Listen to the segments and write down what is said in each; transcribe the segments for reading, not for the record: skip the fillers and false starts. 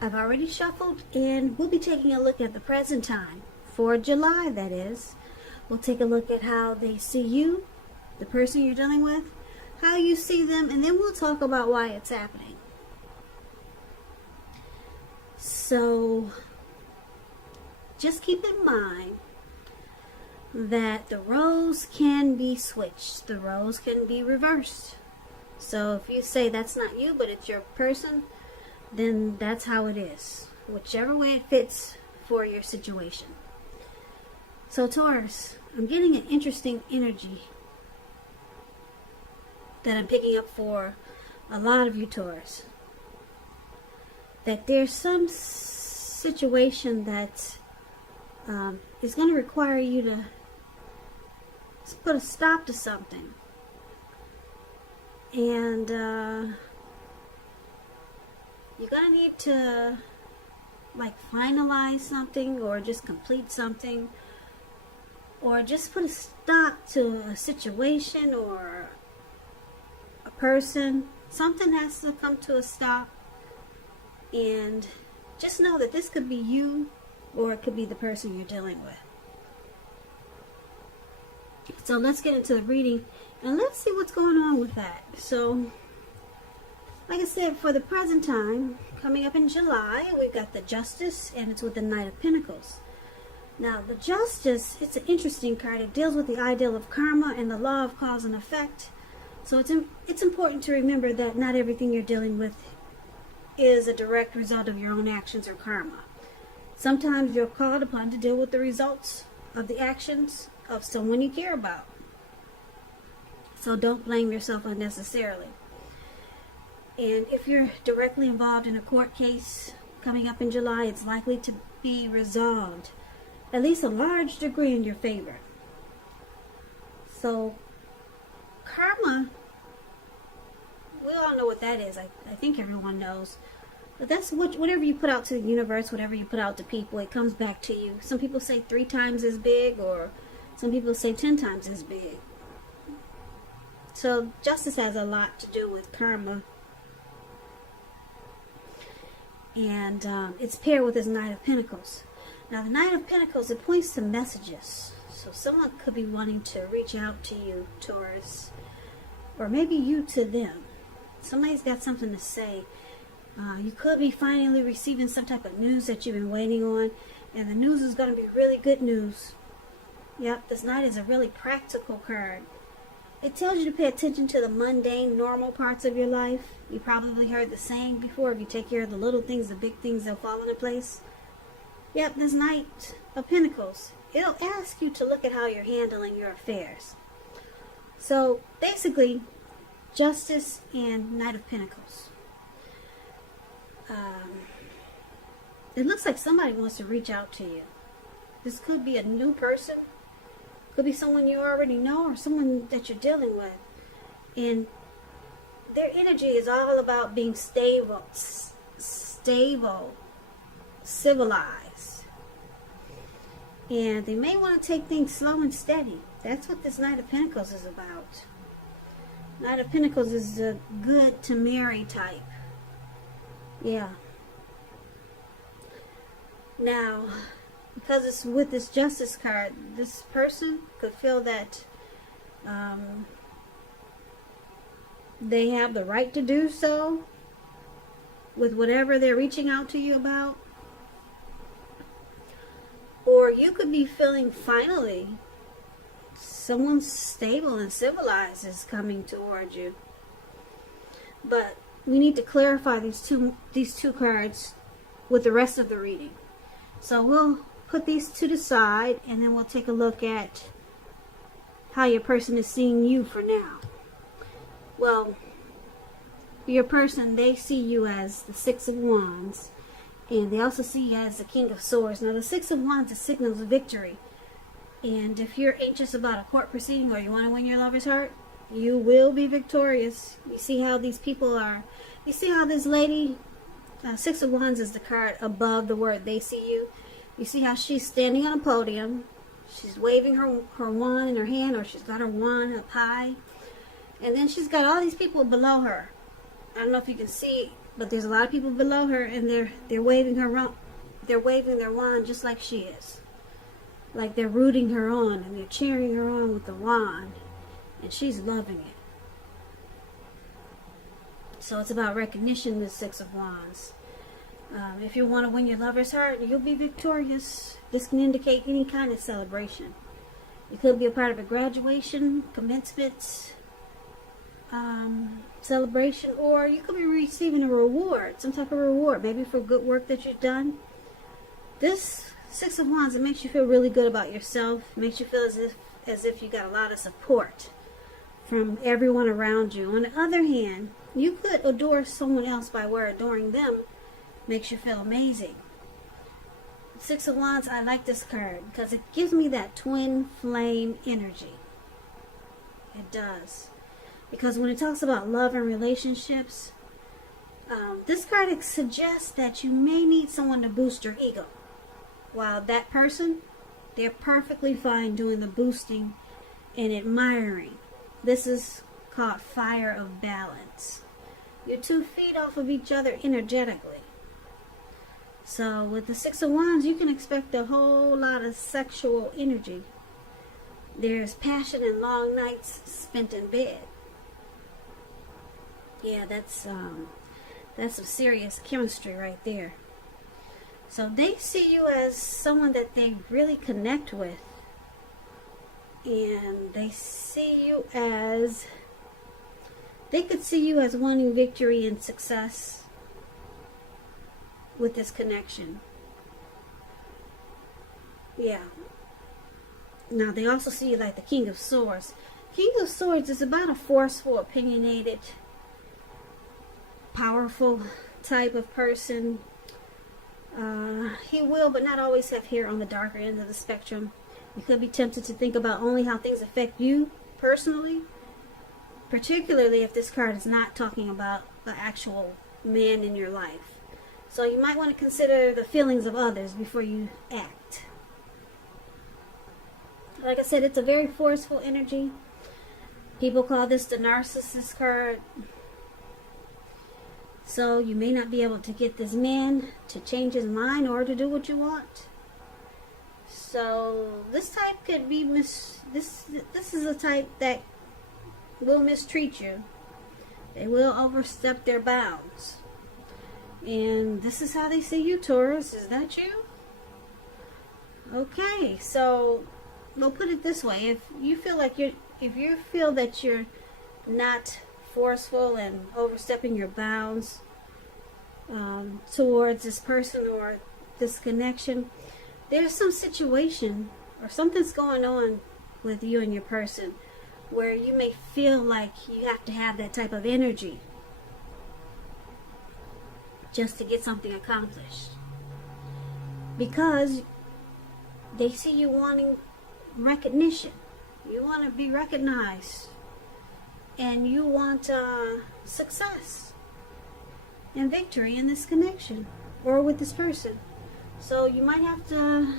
I've already shuffled, and we'll be taking a look at the present time for July, that is. We'll take a look at how they see you, the person you're dealing with, how you see them, and then we'll talk about why it's happening. So just keep in mind that the roles can be switched. The roles can be reversed. So if you say that's not you, but it's your person, then that's how it is. Whichever way it fits for your situation. So Taurus, I'm getting an interesting energy that I'm picking up for a lot of you Taurus. That there's some situation that is going to require you to put a stop to something. And you're going to need to like finalize something, or just complete something, or just put a stop to a situation or a person. Something has to come to a stop. And just know that this could be you, or it could be the person you're dealing with. So let's get into the reading, and let's see what's going on with that. So, like I said, for the present time, coming up in July, we've got the Justice, and it's with the Knight of Pentacles. Now, the Justice, it's an interesting card. It deals with the ideal of karma and the law of cause and effect. So it's important to remember that not everything you're dealing with is a direct result of your own actions or karma. Sometimes you're called upon to deal with the results of the actions of someone you care about. So don't blame yourself unnecessarily. And if you're directly involved in a court case coming up in July, it's likely to be resolved, at least a large degree, in your favor. So karma, we all know what that is. I think everyone knows. But that's whatever you put out to the universe, whatever you put out to people, it comes back to you. Some people say 3 times as big, or some people say 10 times as big. So justice has a lot to do with karma. And it's paired with this Knight of Pentacles. Now the Knight of Pentacles, it points to messages. So someone could be wanting to reach out to you, Taurus. Or maybe you to them. Somebody's got something to say. You could be finally receiving some type of news that you've been waiting on. And the news is going to be really good news. Yep, this Knight is a really practical card. It tells you to pay attention to the mundane, normal parts of your life. You probably heard the saying before, if you take care of the little things, the big things, they'll fall into place. Yep, this Knight of Pentacles, it'll ask you to look at how you're handling your affairs. So, basically, Justice and Knight of Pentacles. It looks like somebody wants to reach out to you. This could be a new person. Could be someone you already know, or someone that you're dealing with. And their energy is all about being stable, civilized. And they may want to take things slow and steady. That's what this Knight of Pentacles is about. Knight of Pentacles is the good to marry type. Yeah. Now, because it's with this Justice card, this person could feel that they have the right to do so with whatever they're reaching out to you about. Or you could be feeling finally someone stable and civilized is coming toward you. But we need to clarify these two cards with the rest of the reading. So we'll put these to the side, and then we'll take a look at how your person is seeing you for now. Well, your person, they see you as the Six of Wands, and they also see you as the King of Swords. Now the Six of Wands is signals of victory. And if you're anxious about a court proceeding, or you want to win your lover's heart, you will be victorious. You see how these people are. You see how this lady, Six of Wands is the card above the word they see you. You see how she's standing on a podium. She's waving her wand in her hand, or she's got her wand up high. And then she's got all these people below her. I don't know if you can see But there's a lot of people below her, and they're waving they're waving their wand just like she is. Like they're rooting her on, and they're cheering her on with the wand, and she's loving it. So it's about recognition, the Six of Wands. If you want to win your lover's heart, you'll be victorious. This can indicate any kind of celebration. It could be a part of a graduation, commencement, celebration, or you could be receiving a reward, some type of reward, maybe for good work that you've done. This Six of Wands, it makes you feel really good about yourself. It makes you feel as if you got a lot of support from everyone around you. On the other hand, you could adore someone else by where adoring them makes you feel amazing. Six of Wands, I like this card because it gives me that twin flame energy. It does. Because when it talks about love and relationships, this card suggests that you may need someone to boost your ego. While that person, they're perfectly fine doing the boosting and admiring. This is called fire of balance. You're 2 feet off of each other energetically. So with the Six of Wands, you can expect a whole lot of sexual energy. There's passion and long nights spent in bed. Yeah, that's some serious chemistry right there. So they see you as someone that they really connect with. And they could see you as wanting victory and success with this connection. Yeah. Now they also see you like the King of Swords. King of Swords is about a forceful, opinionated, powerful type of person. He will, but not always, have hair on the darker end of the spectrum. You could be tempted to think about only how things affect you personally, particularly if this card is not talking about the actual man in your life. So you might want to consider the feelings of others before you act. Like I said, it's a very forceful energy. People call this the narcissist card. So you may not be able to get this man to change his mind or to do what you want. So this type could be this is a type that will mistreat you. They will overstep their bounds. And this is how they see you, Taurus. Is that you? Okay, so we'll put it this way. If you feel that you're not forceful and overstepping your bounds towards this person or this connection, there's some situation or something's going on with you and your person where you may feel like you have to have that type of energy just to get something accomplished, because they see you wanting recognition. You want to be recognized, and you want success and victory in this connection or with this person. So you might have to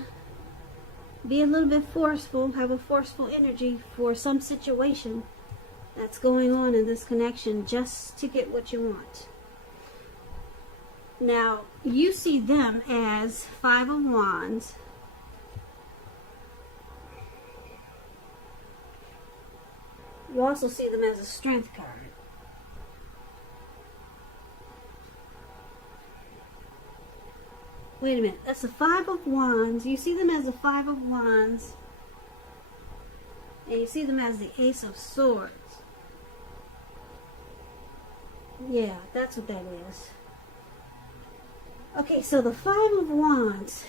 be a little bit forceful, have a forceful energy for some situation that's going on in this connection just to get what you want. Now, you see them as Five of Wands. You also see them as a Strength card. Wait a minute. That's a Five of Wands. You see them as a Five of Wands. And you see them as the Ace of Swords. Yeah, that's what that is. Okay, so the Five of Wands.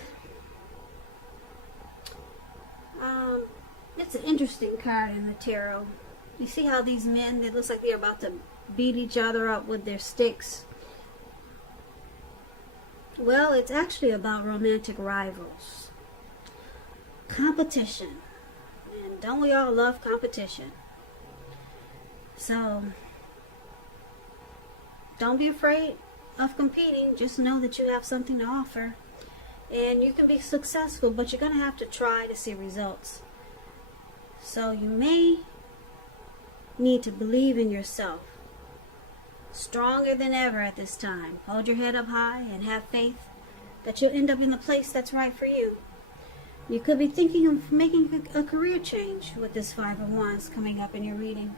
It's an interesting card in the tarot. You see how these men, it looks like they're about to beat each other up with their sticks. Well, it's actually about romantic rivals. Competition. And don't we all love competition? So, don't be afraid of competing. Just know that you have something to offer. And you can be successful, but you're going to have to try to see results. So you may need to believe in yourself stronger than ever at this time. Hold your head up high and have faith that you'll end up in the place that's right for you. You could be thinking of making a career change with this Five of Wands coming up in your reading.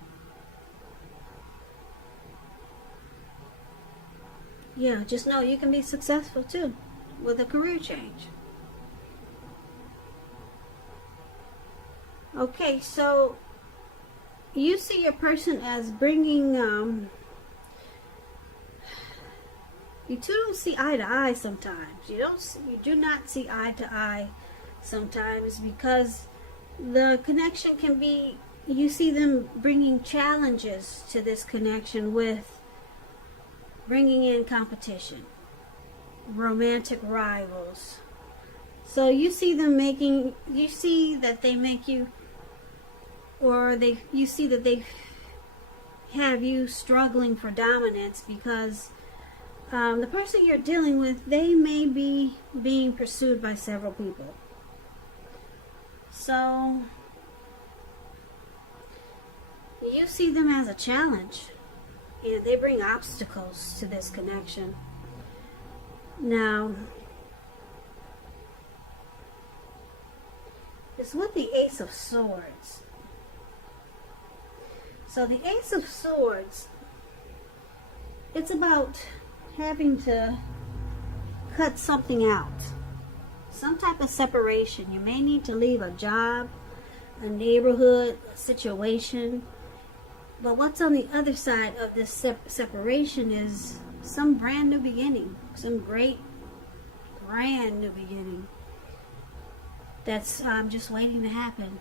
Yeah, just know you can be successful too with a career change. Okay, so you see your person as bringing, you two don't see eye to eye sometimes. You do not see eye to eye sometimes because the connection can be, you see them bringing challenges to this connection with bringing in competition, romantic rivals. So you see them making, you see that they make you, or you see that they have you struggling for dominance because the person you're dealing with, they may be being pursued by several people. So you see them as a challenge, and they bring obstacles to this connection. Now, it's with the Ace of Swords. So the Ace of Swords, it's about having to cut something out. Some type of separation. You may need to leave a job, a neighborhood, a situation. But what's on the other side of this separation is some brand new beginning. Some great, brand new beginning. That's just waiting to happen.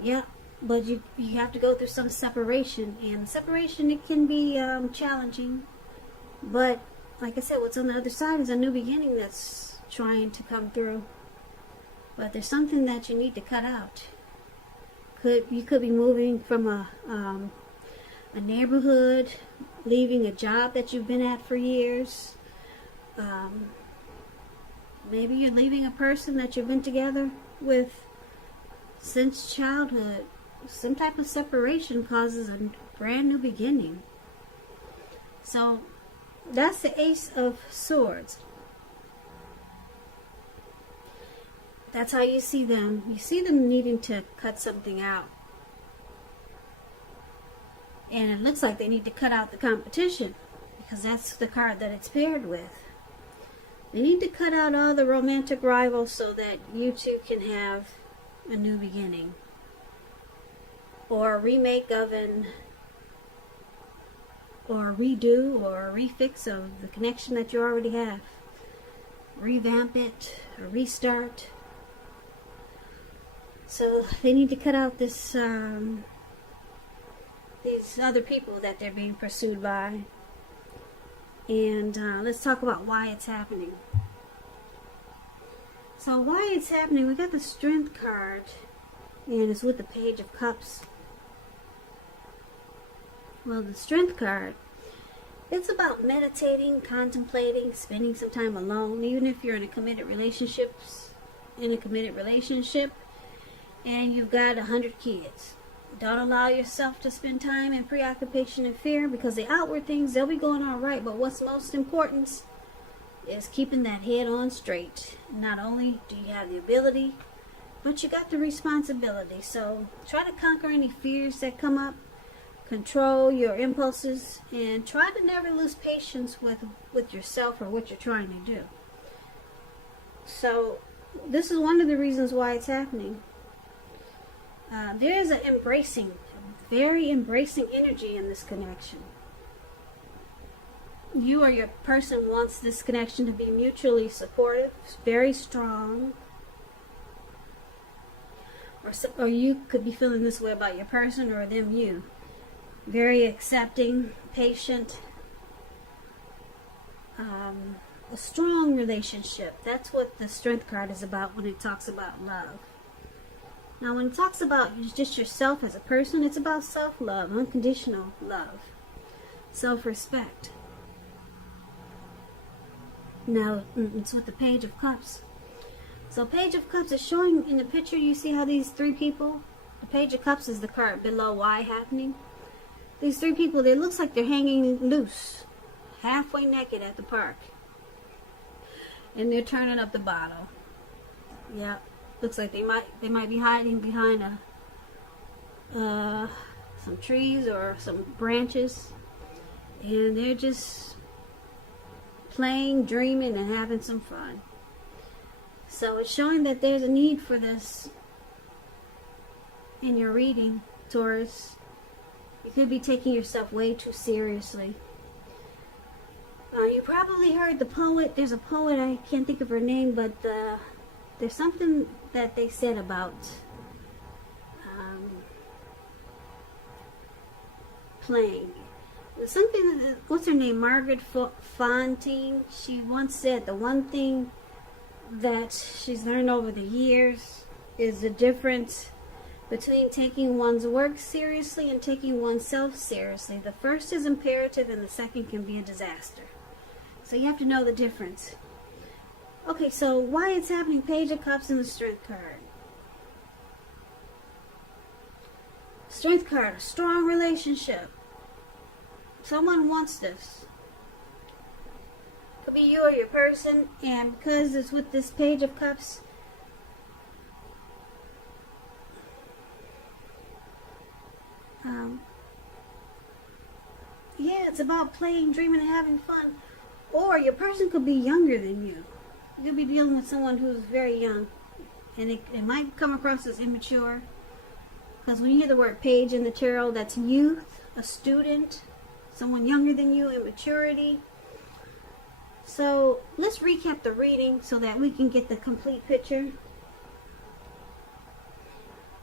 Yeah. But you have to go through some separation, and separation, it can be challenging. But like I said, what's on the other side is a new beginning that's trying to come through. But there's something that you need to cut out. You could be moving from a neighborhood, leaving a job that you've been at for years. Maybe you're leaving a person that you've been together with since childhood. Some type of separation causes a brand new beginning. So that's the Ace of Swords. That's how you see them. You see them needing to cut something out. And it looks like they need to cut out the competition, because that's the card that it's paired with. They need to cut out all the romantic rivals so that you two can have a new beginning. Or a remake of or a redo or a refix of the connection that you already have. Revamp it, a restart. So they need to cut out this these other people that they're being pursued by. And let's talk about why it's happening. So why it's happening, we got the Strength card, and it's with the Page of Cups. Well, the Strength card, it's about meditating, contemplating, spending some time alone, even if you're in a committed relationship, and you've got 100 kids. Don't allow yourself to spend time in preoccupation and fear, because the outward things, they'll be going all right, but what's most important is keeping that head on straight. Not only do you have the ability, but you got the responsibility. So try to conquer any fears that come up. Control your impulses, and try to never lose patience with yourself or what you're trying to do. So this is one of the reasons why it's happening. There is a very embracing energy in this connection. You or your person wants this connection to be mutually supportive, very strong. Or you could be feeling this way about your person, or them you. Very accepting, patient, a strong relationship. That's what the Strength card is about when it talks about love. Now, when it talks about just yourself as a person, it's about self-love, unconditional love, self-respect. Now, it's with the Page of Cups. So Page of Cups is showing in the picture, you see how these three people, the Page of Cups is the card below why happening. these three people, it looks like they're hanging loose, halfway naked at the park. And they're turning up the bottle. Yeah, looks like they might be hiding behind some trees or some branches. And they're just playing, dreaming, and having some fun. So it's showing that there's a need for this in your reading, Taurus. You could be taking yourself way too seriously. You probably heard the poet. There's a poet, I can't think of her name, but there's something that they said about playing. Something, what's her name? Margaret Fontaine. She once said the one thing that she's learned over the years is the difference between taking one's work seriously and taking oneself seriously. The first is imperative and the second can be a disaster. So you have to know the difference. Okay, so why it's happening? Page of Cups and the Strength card. Strength card, a strong relationship. Someone wants this. Could be you or your person, and because it's with this Page of Cups, yeah, it's about playing, dreaming, and having fun. Or your person could be younger than you. You could be dealing with someone who's very young, and it might come across as immature. Because when you hear the word page in the tarot, that's youth, a student, someone younger than you, immaturity. So let's recap the reading so that we can get the complete picture.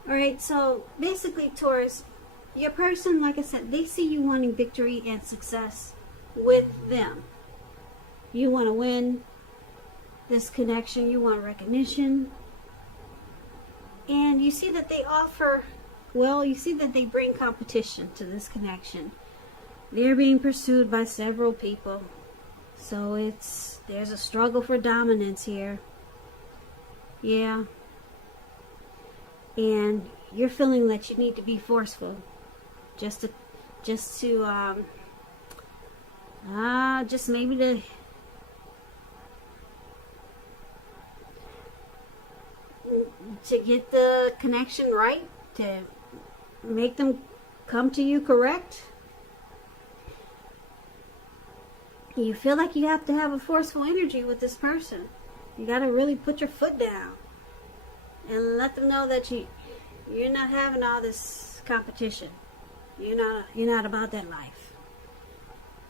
Alright, so basically, Taurus, your person, like I said, they see you wanting victory and success with them. You want to win this connection. You want recognition. And you see that they offer, well, you see that they bring competition to this connection. They're being pursued by several people. So there's a struggle for dominance here. Yeah. And you're feeling that you need to be forceful. Just maybe to get the connection right, to make them come to you correct. You feel like you have to have a forceful energy with this person. You got to really put your foot down and let them know that you're not having all this competition. You're not about that life.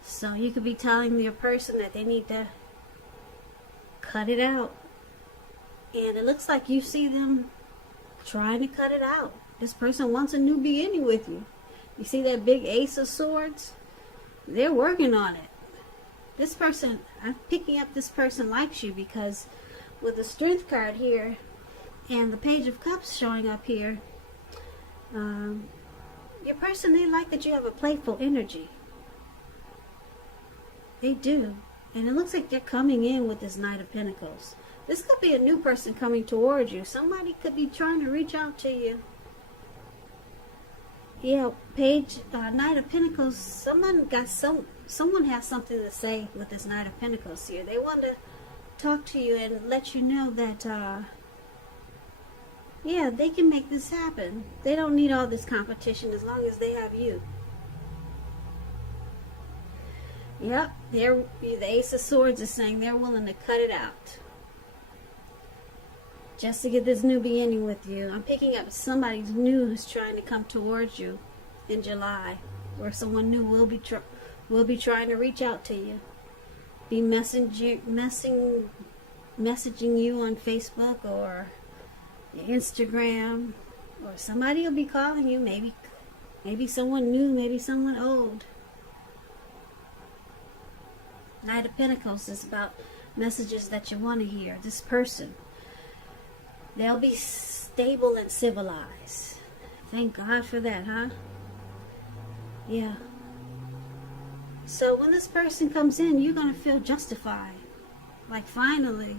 So you could be telling your person that they need to cut it out. And it looks like you see them trying to cut it out. This person wants a new beginning with you. You see that big Ace of Swords? They're working on it. This person, I'm picking up this person likes you because with the Strength card here and the Page of Cups showing up here, your person, they like that you have a playful energy. They do. And it looks like they're coming in with this Knight of Pentacles. This could be a new person coming towards you. Somebody could be trying to reach out to you. Yeah, Knight of Pentacles, someone has something to say with this Knight of Pentacles here. They want to talk to you and let you know that, yeah, they can make this happen. They don't need all this competition as long as they have you. Yep, the Ace of Swords is saying they're willing to cut it out just to get this new beginning with you. I'm picking up somebody new who's trying to come towards you in July, or someone new will be trying to reach out to you. Be messaging you on Facebook or Instagram, or somebody will be calling you. Maybe someone new, maybe someone old. Knight of Pentacles is about messages that you want to hear. This person, they'll be stable and civilized. Thank God for that, huh? Yeah. So when this person comes in, you're going to feel justified. Like, finally.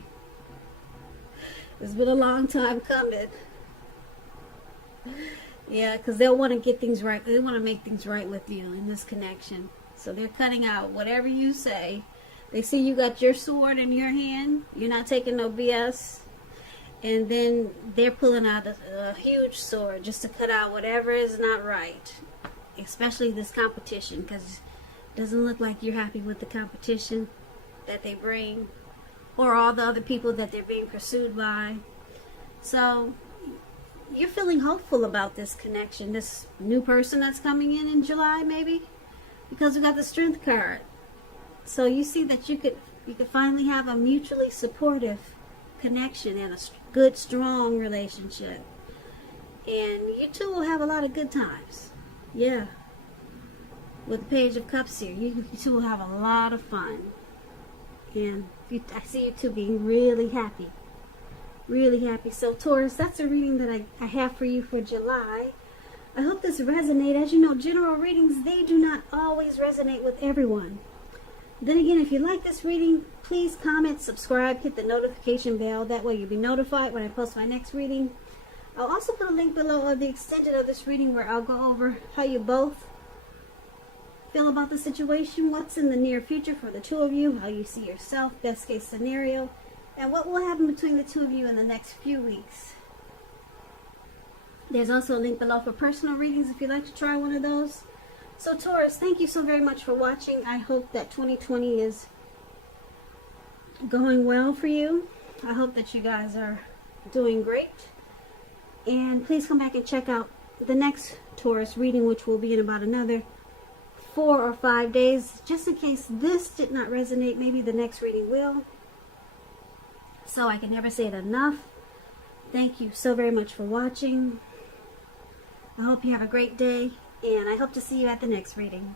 It's been a long time coming. Yeah, because they'll want to get things right. They want to make things right with you in this connection. So they're cutting out whatever you say. They see you got your sword in your hand. You're not taking no BS. And then they're pulling out a huge sword just to cut out whatever is not right. Especially this competition, because it doesn't look like you're happy with the competition that they bring, or all the other people that they're being pursued by. So you're feeling hopeful about this connection, this new person that's coming in July, maybe, because we got the Strength card. So you see that you could finally have a mutually supportive connection and a good, strong relationship, and you two will have a lot of good times. Yeah, with the Page of Cups here, you two will have a lot of fun, and I see you two being really happy. Really happy. So Taurus, that's a reading that I have for you for July. I hope this resonates. As you know, general readings, they do not always resonate with everyone. Then again, if you like this reading, please comment, subscribe, hit the notification bell. That way you'll be notified when I post my next reading. I'll also put a link below of the extension of this reading where I'll go over how you both feel about the situation, what's in the near future for the two of you, how you see yourself, best case scenario, and what will happen between the two of you in the next few weeks. There's also a link below for personal readings if you'd like to try one of those. So Taurus, thank you so very much for watching. I hope that 2020 is going well for you. I hope that you guys are doing great. And please come back and check out the next Taurus reading, which will be in about another 4 or 5 days. Just in case this did not resonate, maybe the next reading will. So I can never say it enough. Thank you so very much for watching. I hope you have a great day, and I hope to see you at the next reading.